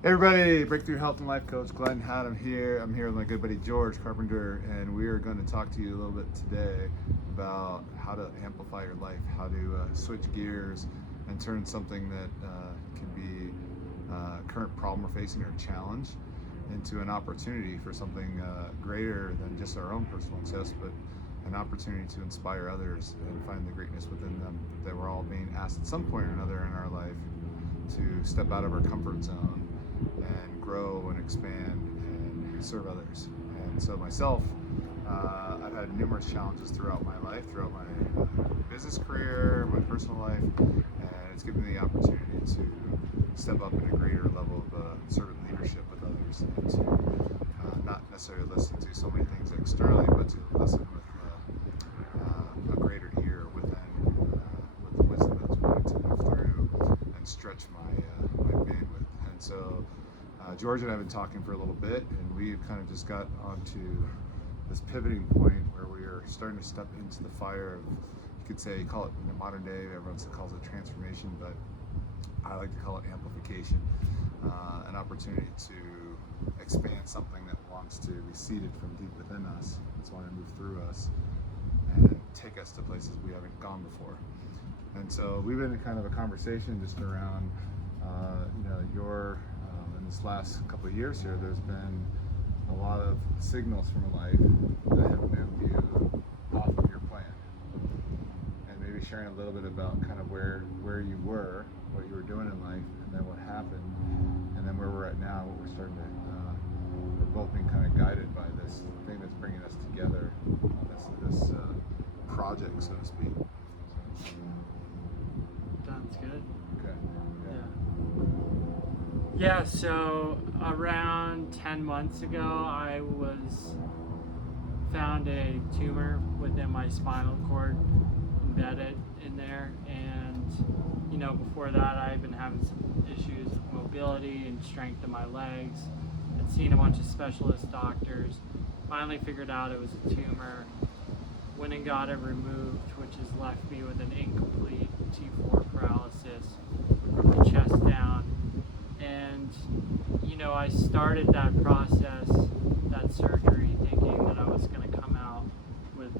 Hey everybody, Breakthrough Health and Life Coach Glenn Haddam here. I'm here with my good buddy George Carpenter, and we are going to talk to you a little bit today about how to amplify your life, how to switch gears and turn something that can be a current problem we're facing or challenge into an opportunity for something greater than just our own personal success, but an opportunity to inspire others and find the greatness within them that we're all being asked at some point or another in our life to step out of our comfort zone and grow and expand and serve others. And so myself, I've had numerous challenges throughout my life, throughout my business career, my personal life, and it's given me the opportunity to step up in a greater level of servant leadership with others, and to not necessarily listen to so many things externally, but to listen with a greater ear within, with the wisdom that's willing to move through and stretch my bandwidth. And so George and I have been talking for a little bit, and we've kind of just got onto this pivoting point where we are starting to step into the fire of, you could say, call it in the modern day, everyone calls it transformation, but I like to call it amplification, an opportunity to expand something that wants to be seeded from deep within us, that's wanting to move through us and take us to places we haven't gone before. And so we've been in kind of a conversation just around, your in this last couple of years here, there's been a lot of signals from life that have moved you off of your plan. And maybe sharing a little bit about kind of where you were, what you were doing in life, and then what happened, and then where we're at now, what we're starting to, we're both being kind of guided by this thing that's bringing us together, this project, so to speak. Sounds good. Okay. Yeah, so around 10 months ago, I found a tumor within my spinal cord, embedded in there, and before that I had been having some issues with mobility and strength in my legs. I'd seen a bunch of specialist doctors, finally figured out it was a tumor, went and got it removed, which has left me with an incomplete T4 paralysis from the chest down. And I started that process, that surgery, thinking that I was going to come out with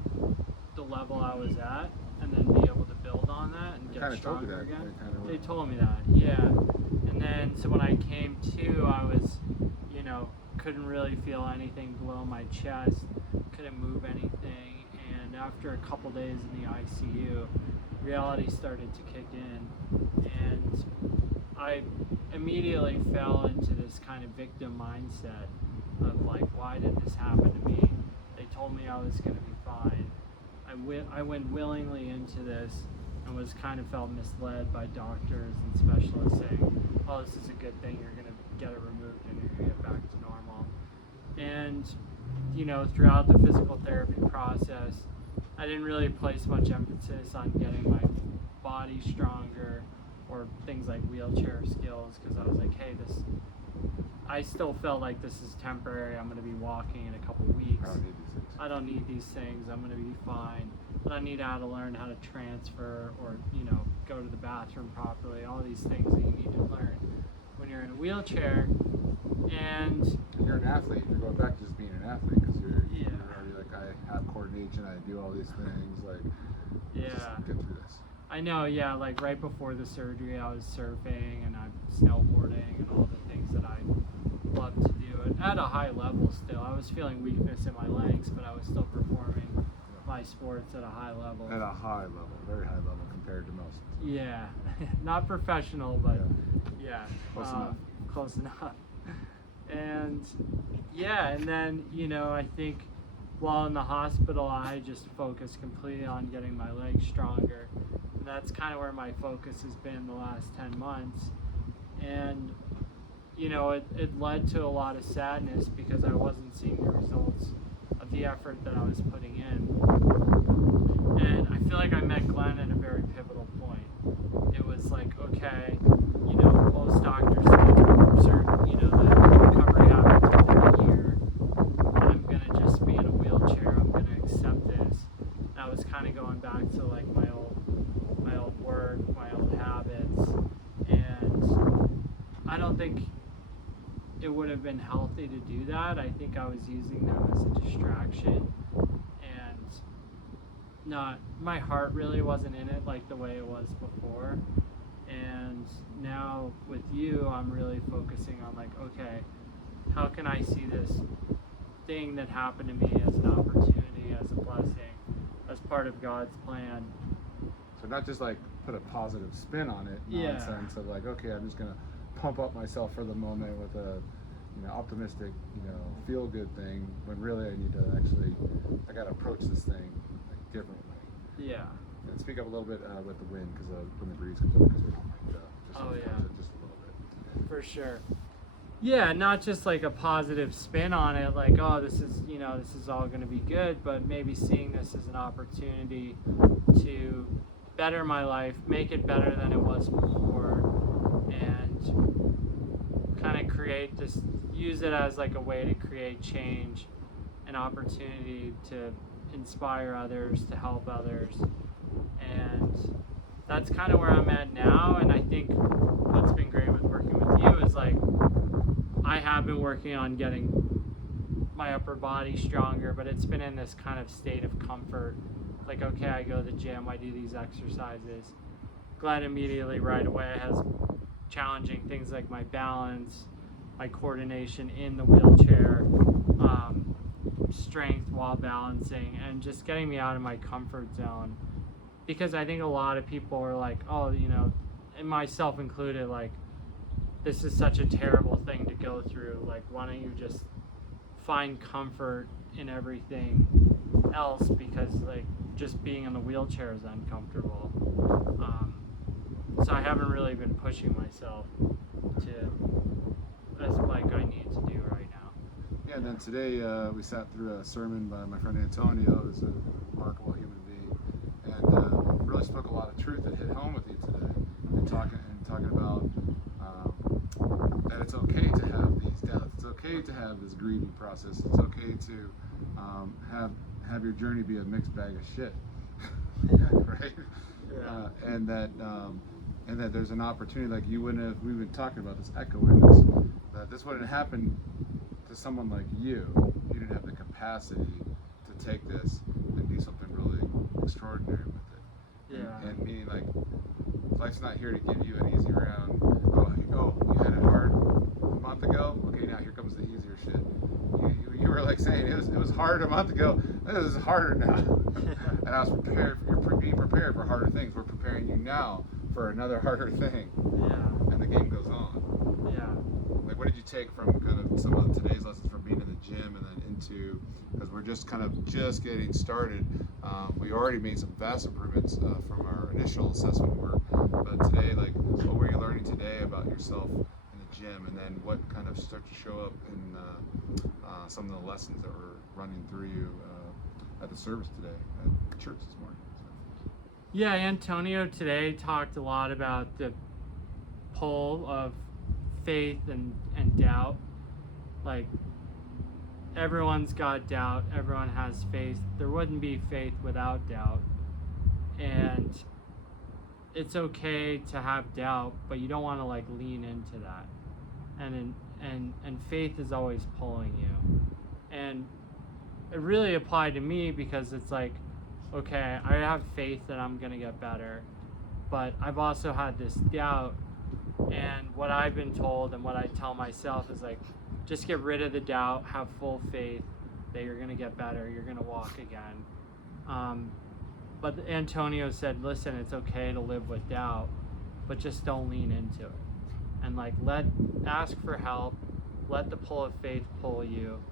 the level I was at and then be able to build on that and get stronger again. They told me that, yeah. And then so when I came to, I was, couldn't really feel anything below my chest, couldn't move anything, and after a couple days in the ICU, reality started to kick in, and I immediately fell into this kind of victim mindset of like, why did this happen to me? They told me I was going to be fine. I went willingly into this and was kind of felt misled by doctors and specialists saying, oh, this is a good thing, you're going to get it removed and you're going to get back to normal. And throughout the physical therapy process, I didn't really place much emphasis on getting my body stronger or things like wheelchair skills, because I was like, hey, I still felt like this is temporary. I'm going to be walking in a couple weeks. I don't need these things. I'm going to be fine. But I need how to learn how to transfer or, go to the bathroom properly, all these things that you need to learn when you're in a wheelchair. And you're an athlete, you're going back to just being an athlete, because you're already like, I have coordination, I do all these things, like, just get through this. I know, yeah, like right before the surgery I was surfing and I'm snowboarding and all the things that I love to do at a high level still. I was feeling weakness in my legs, but I was still performing my sports at a high level. At a high level, very high level compared to most. Yeah, not professional, but yeah. Close enough. And and then, I think while in the hospital, I just focused completely on getting my legs stronger. And that's kind of where my focus has been the last 10 months. And, it led to a lot of sadness because I wasn't seeing the results of the effort that I was putting in. And I feel like I met Glenn at a very pivotal point. It was like, okay, most doctors think certain, that recovery happens within a year. I'm gonna just be in a wheelchair. I'm gonna accept this. And I was kind of going back to like my old work, my old habits, and I don't think it would have been healthy to do that. I think I was using them as a distraction, and my heart really wasn't in it like the way it was before. And now with you, I'm really focusing on like, okay, how can I see this thing that happened to me as an opportunity, as a blessing, as part of God's plan. So not just like put a positive spin on it, Yeah. nonsense of like, okay, I'm just gonna pump up myself for the moment with a, you know, optimistic, you know, feel good thing, when really I need to actually, I gotta approach this thing like differently. Yeah. And speak up a little bit with the wind, because when the breeze comes up, because Oh, yeah. just a little bit. For sure. Yeah, not just like a positive spin on it, like, oh, this is, you know, this is all going to be good, but maybe seeing this as an opportunity to better my life, make it better than it was before, and kind of create this, use it as like a way to create change, an opportunity to inspire others, to help others. And that's kind of where I'm at now. And I think what's been great with working with you is like, I have been working on getting my upper body stronger, but it's been in this kind of state of comfort. Like, okay, I go to the gym, I do these exercises. Glenn immediately right away has challenging things like my balance, my coordination in the wheelchair, strength while balancing, and just getting me out of my comfort zone. Because I think a lot of people are like, oh, you know, and myself included, like, this is such a terrible thing to go through. Like, why don't you just find comfort in everything else, because like just being in the wheelchair is uncomfortable. So I haven't really been pushing myself to as like I need to do right now. Yeah, and then today we sat through a sermon by my friend Antonio, who's a remarkable human being, and really spoke a lot of truth that hit home with you today, and talking about that it's okay to have these doubts, it's okay to have this grieving process, it's okay to have your journey be a mixed bag of shit, right? Yeah. And that there's an opportunity, like you wouldn't have, we've been talking about this echo witness, that this wouldn't happen to someone like you. You didn't have the capacity to take this and do something really extraordinary with it. Yeah. And meaning, like, life's not here to give you an easy round. Oh, you had it hard a month ago? Okay, now here comes the easier shit. You were like saying, it was hard a month ago, this is harder now. And I was prepared, you're being prepared for harder things. We're preparing you now for another harder thing. Yeah. And the game goes on. Yeah. Like, what did you take from kind of some of today's lessons from being in the gym and then into, because we're just getting started. We already made some vast improvements from our initial assessment work, but today, like, what were you learning today about yourself in the gym, and then what kind of start to show up in some of the lessons that were running through you at the service today at church this morning? Yeah, Antonio today talked a lot about the pull of faith and doubt. Like, everyone's got doubt, everyone has faith. There wouldn't be faith without doubt. And it's okay to have doubt, but you don't want to like lean into that. And faith is always pulling you. And it really applied to me because it's like, okay, I have faith that I'm gonna get better, but I've also had this doubt. And what I've been told and what I tell myself is like, just get rid of the doubt, have full faith that you're gonna get better, you're gonna walk again. But Antonio said, listen, it's okay to live with doubt, but just don't lean into it. And like, ask for help, let the pull of faith pull you,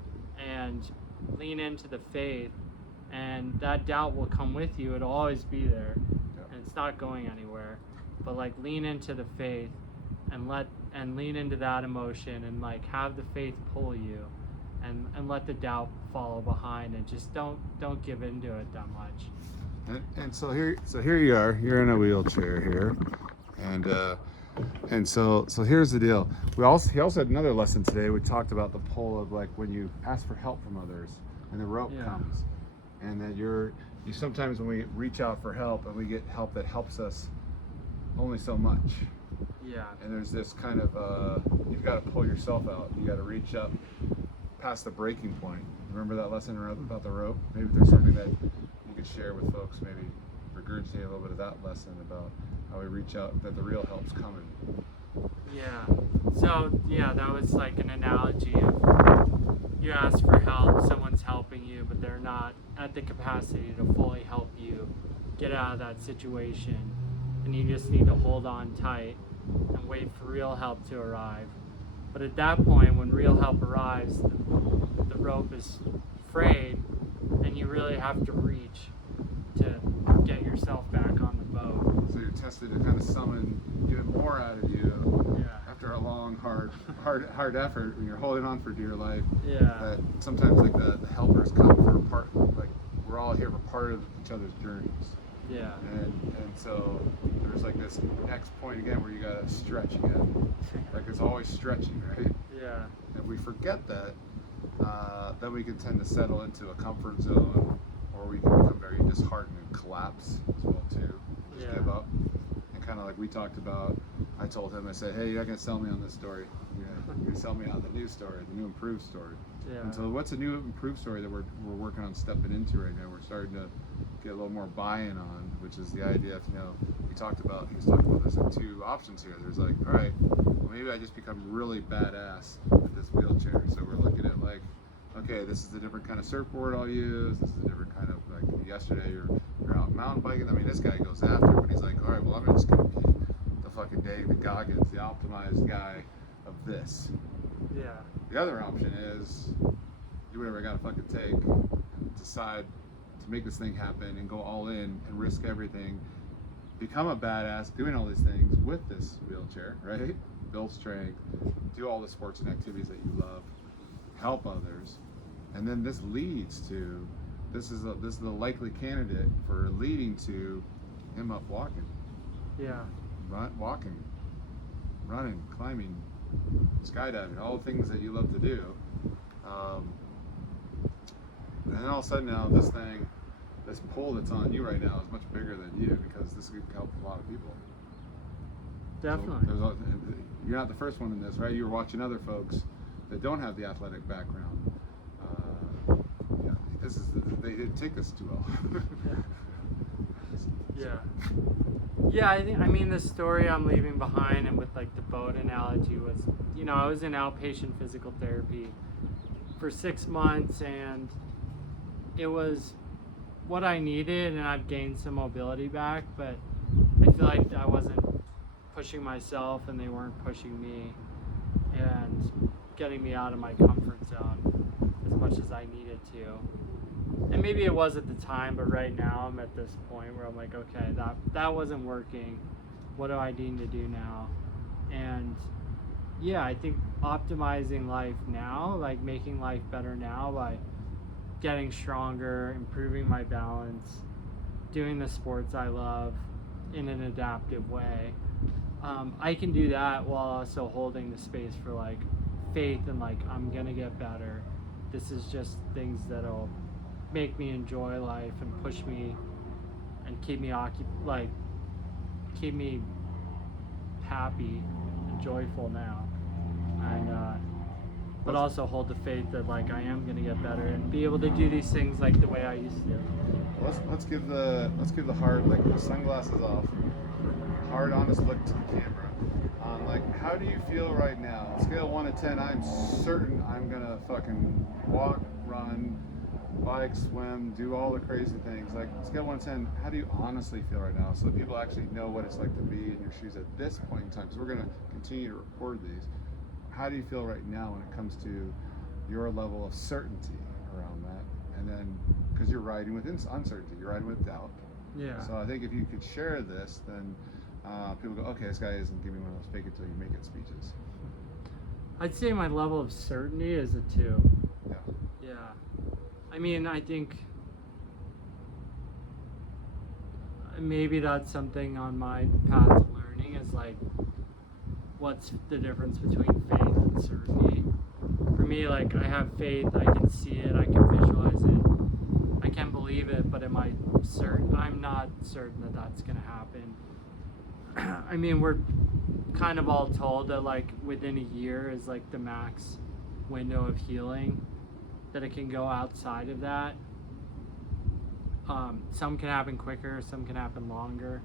and lean into the faith, and that doubt will come with you. It'll always be there, and it's not going anywhere. But like, lean into the faith, and lean into that emotion, and like have the faith pull you, and let the doubt follow behind, and just don't give into it that much. And so here you are. You're in a wheelchair here, and so here's the deal. He also had another lesson today. We talked about the pull of like when you ask for help from others, and the rope comes, and that you sometimes when we reach out for help and we get help that helps us only so much. Yeah. And there's this kind of, you've got to pull yourself out. You got to reach up past the breaking point. Remember that lesson about the rope? Maybe there's something that you could share with folks, maybe regurgitate a little bit of that lesson about how we reach out, that the real help's coming. Yeah. So, yeah, that was like an analogy of you ask for help, someone's helping you, but they're not at the capacity to fully help you get out of that situation. And you just need to hold on tight and wait for real help to arrive. But at that point, when real help arrives, the rope is frayed, and you really have to reach to get yourself back on the boat. So you're tested to kind of summon even more out of you after a long, hard effort when you're holding on for dear life. Yeah. That sometimes like the helpers come for part, like we're all here for part of each other's journeys. Yeah. And so there's like this next point again where you gotta stretch again. Like it's always stretching, right? Yeah. And if we forget that, then we can tend to settle into a comfort zone, or we can become very disheartened and collapse as well too. Just give up. And kind of like we talked about, I told him, I said, hey, you're not gonna sell me on this story. You're gonna sell me on the new story, the new improved story. Yeah. And so what's a new improved story that we're working on stepping into right now? We're starting to get a little more buy-in on, which is the idea of, he was talking about there's like two options here. There's like, all right, well, maybe I just become really badass with this wheelchair. So we're looking at like, okay, this is a different kind of surfboard I'll use. This is a different kind of, like yesterday you're out mountain biking. I mean, this guy goes after it, but he's like, all right, well, I'm just gonna be the fucking David Goggins, the optimized guy of this. Yeah. The other option is do whatever I gotta fucking take, decide to make this thing happen and go all in and risk everything, become a badass doing all these things with this wheelchair, right? Build strength, do all the sports and activities that you love, help others, and then this leads to, this is the likely candidate for leading to him up walking. Yeah. Walking, running, climbing, skydiving, all the things that you love to do. And then all of a sudden now this pull that's on you right now is much bigger than you, because this could help a lot of people. Definitely. So you're not the first one in this, right? You're watching other folks that don't have the athletic background. They didn't take this too well. Yeah. Yeah, I mean, the story I'm leaving behind, and with like the boat analogy, was, I was in outpatient physical therapy for 6 months, and it was what I needed, and I've gained some mobility back, but I feel like I wasn't pushing myself and they weren't pushing me and getting me out of my comfort zone as much as I needed to. And maybe it was at the time, but right now I'm at this point where I'm like, okay, that wasn't working. What do I need to do now? And yeah, I think optimizing life now, like making life better now by getting stronger, improving my balance, doing the sports I love in an adaptive way. I can do that while also holding the space for like faith and like, I'm gonna get better. This is just things that'll make me enjoy life and push me and keep me keep me happy and joyful now, and but also hold the faith that like I am gonna get better and be able to do these things like the way I used to. Let's give the hard, like the sunglasses off, hard honest look to the camera on like, how do you feel right now? Scale of 1 to 10, I'm certain I'm gonna fucking walk, run, bike, swim, do all the crazy things. Like scale 1 to 10, how do you honestly feel right now, so that people actually know what it's like to be in your shoes at this point in time? Because we're gonna continue to record these. How do you feel right now when it comes to your level of certainty around that? And then, because you're riding with uncertainty, you're riding with doubt. Yeah. So I think if you could share this, then people go, okay, this guy isn't giving one of those fake it till you make it speeches. I'd say my level of certainty is a 2. Yeah. Yeah. I mean, I think maybe that's something on my path to learning, is like, what's the difference between faith and certainty? For me, like, I have faith, I can see it, I can visualize it, I can believe it, but am I certain? I'm not certain that that's going to happen. I mean, we're kind of all told that like within a year is like the max window of healing, that it can go outside of that. Some can happen quicker, some can happen longer,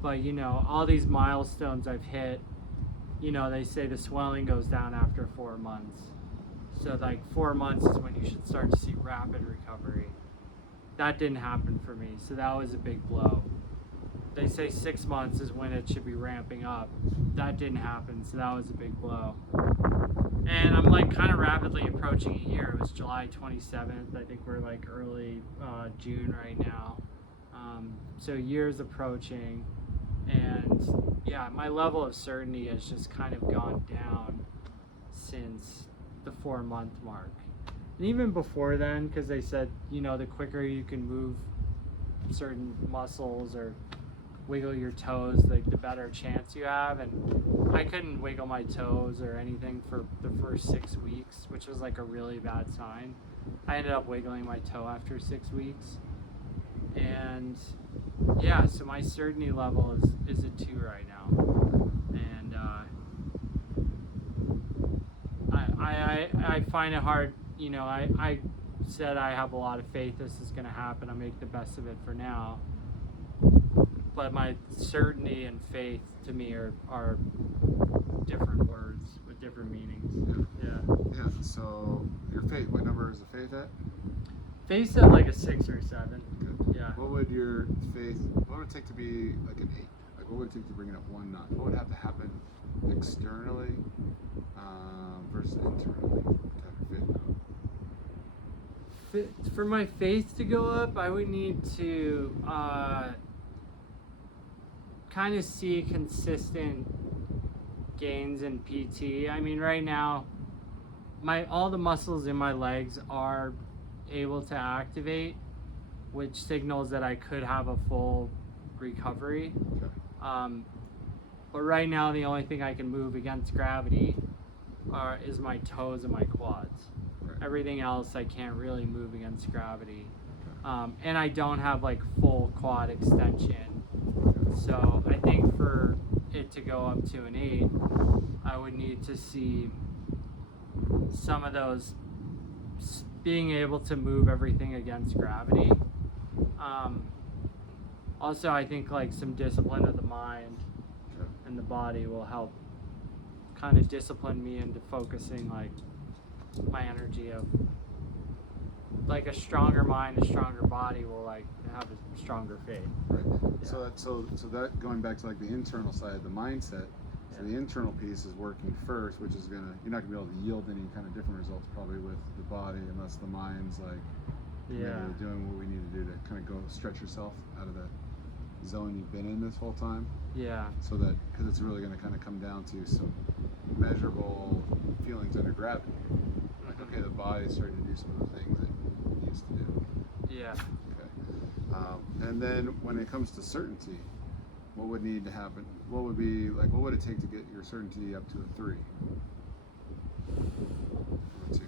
but you know, all these milestones I've hit, you know, they say the swelling goes down after 4 months. So like 4 months is when you should start to see rapid recovery. That didn't happen for me, so that was a big blow. They say 6 months is when it should be ramping up. That didn't happen, so that was a big blow. And I'm like kind of rapidly approaching a year. It was July 27th. I think we're like early June right now. So year's approaching, and yeah, my level of certainty has just kind of gone down since the 4 month mark. And even before then, because they said, you know, the quicker you can move certain muscles or wiggle your toes, like the better chance you have. And I couldn't wiggle my toes or anything for the first 6 weeks, which was like a really bad sign. I ended up wiggling my toe after 6 weeks. And yeah, so my certainty level is a 2 right now. And I find it hard, you know, I said I have a lot of faith this is going to happen. I make the best of it for now. But my certainty and faith to me are different words with different meanings. Yeah. So your faith, what number is the faith at? Faith's at like a 6 or 7. Good. Yeah. What would your faith, what would it take to be like an 8? Like what would it take to bring it up 1 notch? What would have to happen externally versus internally to have your faith go? For my faith to go up, I would need to kind of see consistent gains in PT. I mean, right now, all the muscles in my legs are able to activate, which signals that I could have a full recovery. Okay. But right now, the only thing I can move against gravity is my toes and my quads. Right. Everything else I can't really move against gravity. Okay. And I don't have like full quad extension. So I think for it to go up to an 8, I would need to see some of those being able to move everything against gravity. Also, I think like some discipline of the mind and the body will help kind of discipline me into focusing like my energy of like a stronger mind, a stronger body will like have a stronger faith. Right. Yeah. So that going back to like the internal side, the mindset. So the internal piece is working first, which is you're not gonna be able to yield any kind of different results probably with the body unless the mind's like maybe doing what we need to do to kind of go stretch yourself out of that zone you've been in this whole time. Yeah. So that because it's really going to kind of come down to some measurable feelings under gravity. Like okay, the body's starting to do some of the things it needs to do. Yeah. Okay. And then when it comes to certainty, what would need to happen? What would it take to get your certainty up to a 3? Or 2?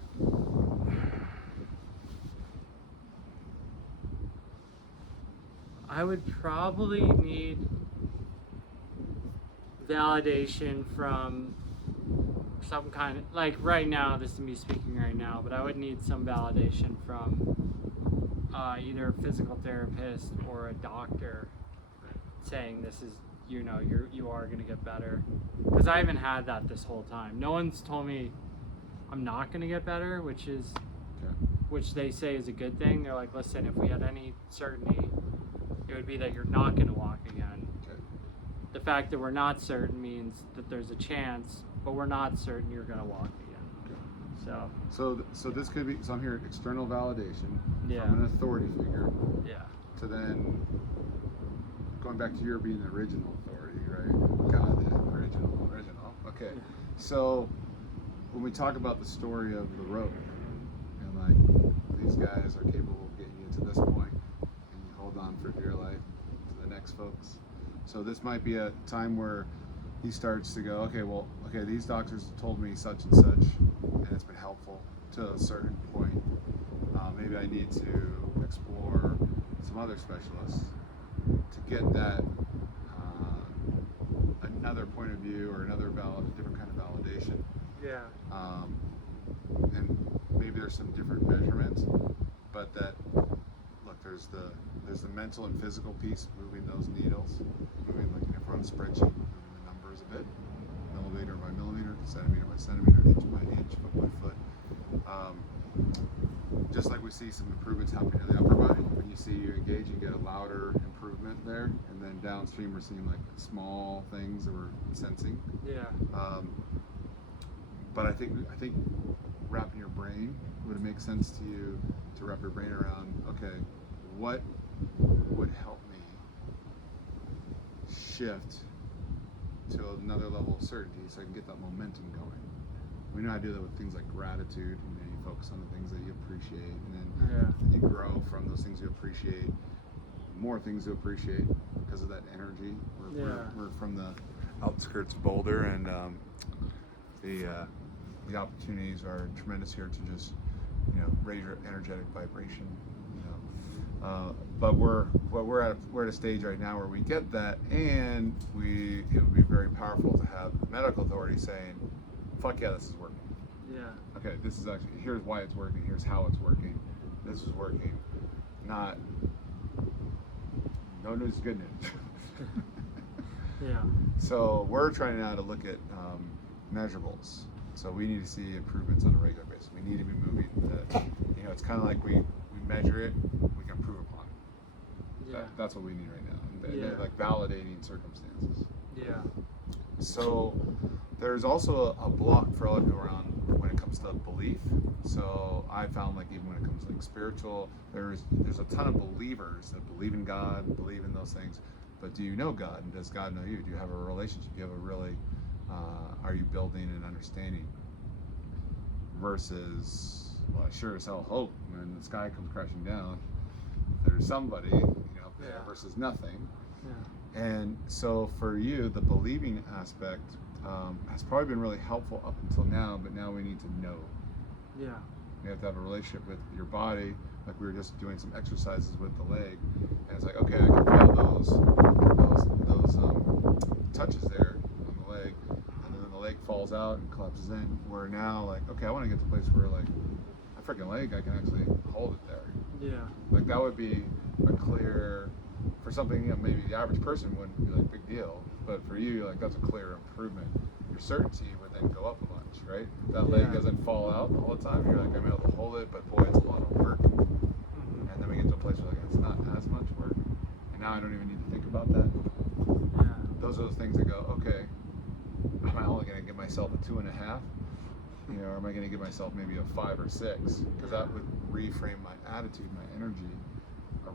I would probably need validation from some kind of, like right now, this is me speaking right now, but I would need some validation from either a physical therapist or a doctor saying this is, you know, you are going to get better. Because I haven't had that this whole time. No one's told me I'm not going to get better, which they say is a good thing. They're like, listen, if we had any certainty, it would be that you're not going to walk again. Okay. The fact that we're not certain means that there's a chance, but we're not certain you're going to walk again. Okay. So this could be, so I'm hearing external validation Yeah. from an authority figure Yeah. to then going back to your being the original authority, right? God, the original. Okay. So when we talk about the story of the rope and like these guys are capable of getting you to this point and you hold on for dear life to the next folks. So this might be a time where he starts to go, okay, these doctors told me such and such, and it's been helpful to a certain point. Maybe I need to explore some other specialists to get that another point of view or another different kind of validation. Yeah. And maybe there's some different measurements, but that, look, there's the mental and physical piece, moving those needles, moving, like if we're on a spreadsheet, moving the numbers a bit, millimeter by millimeter, centimeter by centimeter, inch by inch, foot by foot. Just like we see some improvements happening in the upper body, when you see you engage, you get a louder improvement there, and then downstream we're seeing like small things that we're sensing. Yeah. But I think wrapping your brain, would it make sense to you to wrap your brain around, okay, what would help me shift to another level of certainty so I can get that momentum going? We know how to do that with things like gratitude. You focus on the things that you appreciate, and then you grow from those things you appreciate, more things to appreciate because of that energy. We're from the outskirts of Boulder, and the opportunities are tremendous here to just raise your energetic vibration. But we're at a stage right now where we get that, and it would be very powerful to have medical authority saying, "Fuck yeah, this is working." Yeah. Okay, this is actually, here's why it's working, here's how it's working, this is working. Not, no news is good news. Yeah. So we're trying now to look at measurables. So we need to see improvements on a regular basis. We need to be moving that, it's kind of like we measure it, we can improve upon it. Yeah. That's what we need right now. Yeah. Like validating circumstances. Yeah. So there's also a block for a lot of people around when it comes to belief. So I found, like, even when it comes to like spiritual, there's a ton of believers that believe in God, believe in those things. But do you know God? And does God know you? Do you have a relationship? Do you have a really, are you building an understanding? Versus, well, I sure as hell hope when the sky comes crashing down, there's somebody, there versus nothing. Yeah. And so for you, the believing aspect has probably been really helpful up until now, but now we need to know. Yeah. You have to have a relationship with your body. Like we were just doing some exercises with the leg, and it's like, okay, I can feel those touches there on the leg, and then the leg falls out and collapses in. We're now like, okay, I want to get to the place where like my freaking leg, I can actually hold it there. Yeah. Like that would be a clear, for something maybe the average person wouldn't be like big deal, but for you, like that's a clear improvement. Your certainty would then go up a bunch, right? That leg doesn't fall out all the time. You're like, I'm able to hold it, but boy, it's a lot of work. And then we get to a place where like it's not as much work, and now I don't even need to think about that. Yeah. Those are the things that go, okay, am I only going to give myself a 2.5? Or am I going to give myself maybe a 5 or 6? Because that would reframe my attitude, my energy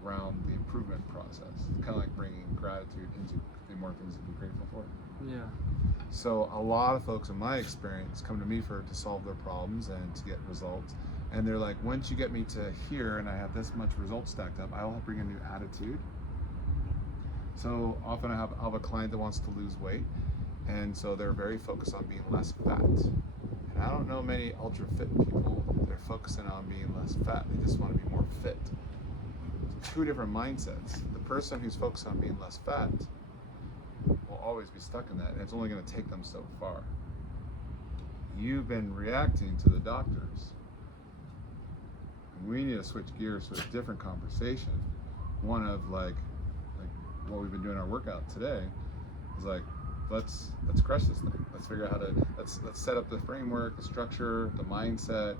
around the improvement process. It's kind of like bringing gratitude into the more things to be grateful for. Yeah. So a lot of folks in my experience come to me to solve their problems and to get results. And they're like, once you get me to here and I have this much results stacked up, I will bring a new attitude. So often I have a client that wants to lose weight, and so they're very focused on being less fat. And I don't know many ultra fit people. They're focusing on being less fat. They just want to be more fit. Two different mindsets. The person who's focused on being less fat will always be stuck in that, and it's only going to take them so far. You've been reacting to the doctors. And we need to switch gears to a different conversation. One of like what we've been doing our workout today is like, let's crush this thing. Let's figure out how to let's set up the framework, the structure, the mindset,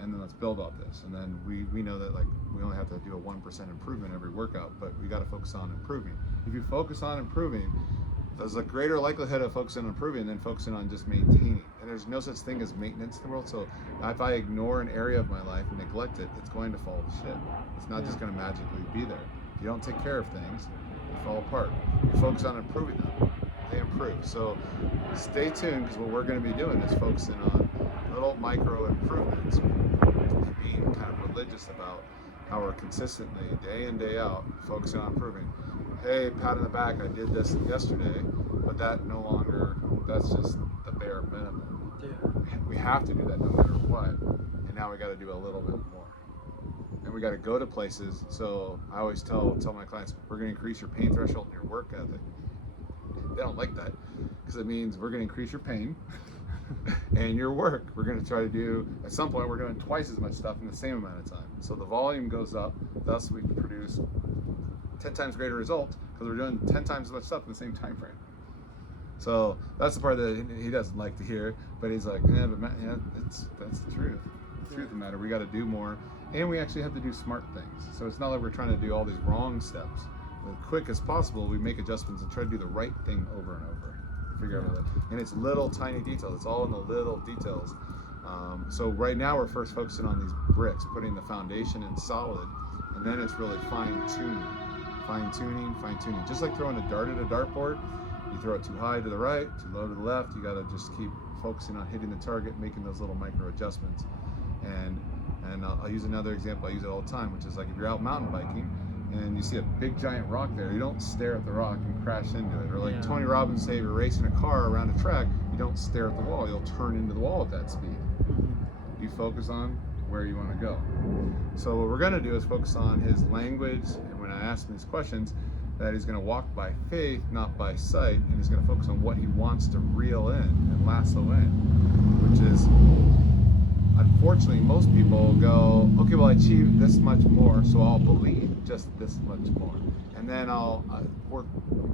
and then let's build off this. And then we know that like we only have to do a 1% improvement every workout, but we got to focus on improving. If you focus on improving, there's a greater likelihood of focusing on improving than focusing on just maintaining. And there's no such thing as maintenance in the world. So if I ignore an area of my life and neglect it, it's going to fall to shit. It's not just going to magically be there. If you don't take care of things, they fall apart. You focus on improving them, they improve. So stay tuned, because what we're going to be doing is focusing on little micro improvements and being kind of religious about how we're consistently, day in, day out, focusing on improving. Hey, pat on the back, I did this yesterday, but that no longer, that's just the bare minimum. Yeah. We have to do that no matter what, and now we got to do a little bit more. And we got to go to places. So I always tell my clients, we're going to increase your pain threshold and your work ethic. They don't like that. because it means we're going to increase your pain and your work. We're going to try to do, at some point, we're doing twice as much stuff in the same amount of time. So the volume goes up, thus we produce 10 times greater results because we're doing 10 times as much stuff in the same time frame. So that's the part that he doesn't like to hear, but he's like, yeah, but yeah, that's the truth. The truth of the matter, we got to do more, and we actually have to do smart things. So it's not like we're trying to do all these wrong steps. As quick as possible, we make adjustments and try to do the right thing over and over. Figure out and it's little tiny details. It's all in the little details. So right now we're first focusing on these bricks, putting the foundation in solid, and then it's really fine-tuning. Just like throwing a dart at a dartboard. You throw it too high to the right, too low to the left. You got to just keep focusing on hitting the target, making those little micro adjustments. And I'll use another example. I use it all the time, which is like if you're out mountain biking and you see a big giant rock there, you don't stare at the rock and crash into it. Or like Tony Robbins say, you're racing a car around a track, you don't stare at the wall, you'll turn into the wall at that speed. You focus on where you want to go. So what we're going to do is focus on his language, and when I ask him these questions, that he's going to walk by faith, not by sight, and he's going to focus on what he wants to reel in and lasso in, which is, unfortunately, most people go, okay, well, I achieved this much more, so I'll believe just this much more. And then I'll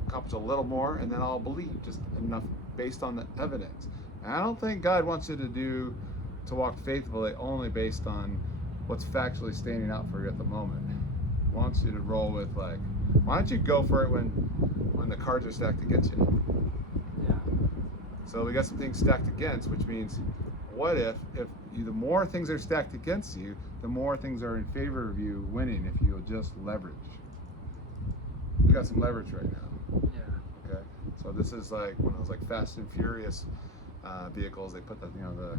accomplish a little more, and then I'll believe just enough based on the evidence. And I don't think God wants you to walk faithfully only based on what's factually standing out for you at the moment. He wants you to roll with, like, why don't you go for it when the cards are stacked against you? Yeah. So we got some things stacked against, which means, what if the more things are stacked against you, the more things are in favor of you winning if you'll just leverage. You got some leverage right now. Yeah. Okay. So this is like one of those like Fast and Furious vehicles. They put the the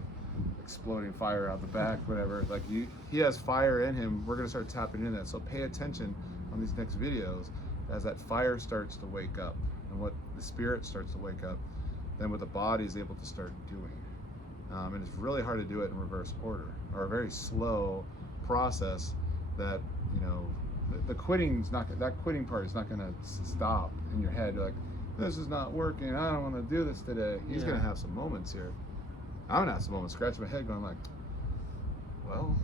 exploding fire out the back, whatever. Like he has fire in him. We're gonna start tapping into that. So pay attention on these next videos as that fire starts to wake up, and what the spirit starts to wake up, then what the body is able to start doing. And it's really hard to do it in reverse order, or a very slow process that, the quitting's not, that quitting part is not going to stop in your head. You're like, this is not working, I don't want to do this today. He's going to have some moments here. I'm going to have some moments scratching my head going like, well,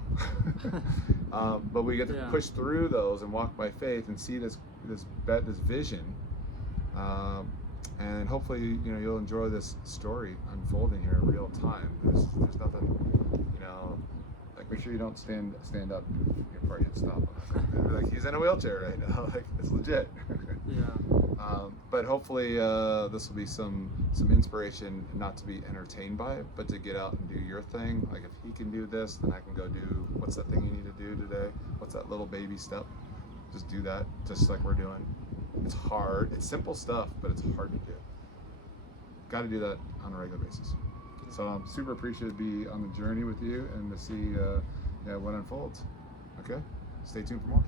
but we get to push through those and walk by faith and see this vision, and hopefully you'll enjoy this story unfolding here in real time. There's nothing, like, make sure you don't stand up before you stop. Like, he's in a wheelchair right now. Like, it's legit. But hopefully this will be some inspiration, not to be entertained by it, but to get out and do your thing. Like, if he can do this, then I can go do, what's that thing you need to do today? What's that little baby step? Just do that, just like we're doing. It's hard. It's simple stuff, but it's hard to do. Got to do that on a regular basis. So I'm super appreciative to be on the journey with you and to see what unfolds. Okay? Stay tuned for more.